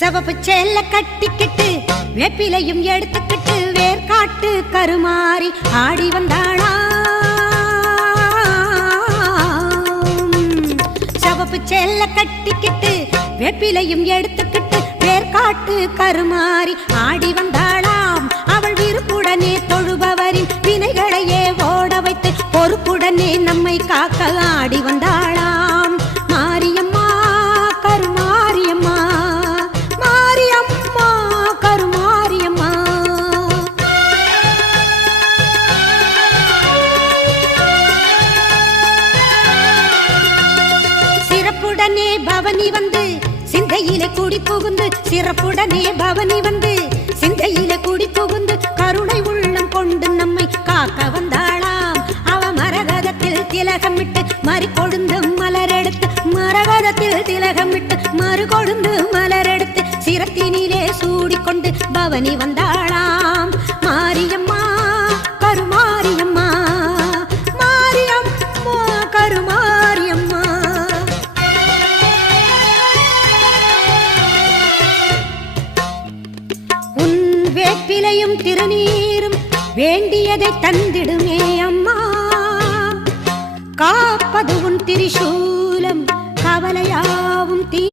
சிவப்பு சேல கட்டிக்கிட்டு வேப்பிலையும் எடுத்துக்கிட்டு வேர்காட்டு கருமாறி ஆடி வந்தாளா. சிவப்பு சேல கட்டிக்கிட்டு வேப்பிலையும் எடுத்துக்கிட்டு வேர்காட்டு கருமாறி ஆடி வந்தாளாம். அவள் விருப்புடனே தொழுபவரின் வினைகளையே ஓட வைத்து பொறுப்புடனே நம்மை காக்க ஆடி வந்தாளாம். மாரியம்மா கருமாரியம்மா, மாரியம்மா கருமாரியம்மா. சிறப்புடனே பவனி வந்து சிந்தையிலே குடி புகுந்து, சிறப்புடனே பவனி வந்து சிந்தையிலே குடி புகுந்து கருணை உள்ளம் கொண்டு நம்மை காக்க வந்தாளாம். அவ மரகதத்தில் திலகமிட்டு மறு கொழுந்து மலரெடுத்து, மரகதத்தில் திலகமிட்டு மறு கொழுந்து மலரெடுத்து சிரத்தினிலே சூடிக்கொண்டு பவனி வந்தாளாம். மாரியம்மா கருமாரியம்மா, மாரியம்மா கருமாரியம்மா. உன் வேப்பிலையும் திருநீரும் வேண்டியதை தந்திடுமே அம்மா. காப்பது உன் திரிசூலம் கவலையாவும் தீ